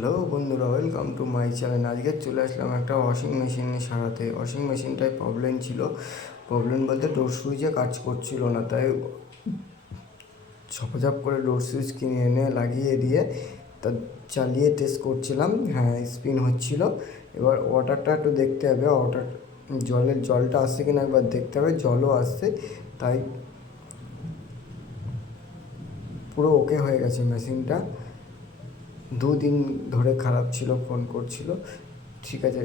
Hello বন্ধুরা, welcome to my channel. আজকে চলে আসলাম একটা ওয়াশিং মেশিন সারাতে। ওয়াশিং মেশিনটায় প্রবলেম ছিল। প্রবলেম বলতে ডোর সুইচে কাজ করছিল না, তাই ঝপঝপ করে ডোর সুইচ কিনে এনে লাগিয়ে দিয়ে তা চালিয়ে টেস্ট করছিলাম। হ্যাঁ, স্পিন হচ্ছিল। এবার ওয়াটারটা একটু দেখতে হবে, জলটা আসছে কিনা একবার দেখতে হবে। জলও আসছে, তাই পুরো ওকে হয়ে গেছে মেশিনটা। 2 দিন ধরে খারাপ ছিল, ফোন করছিল। ঠিক আছে,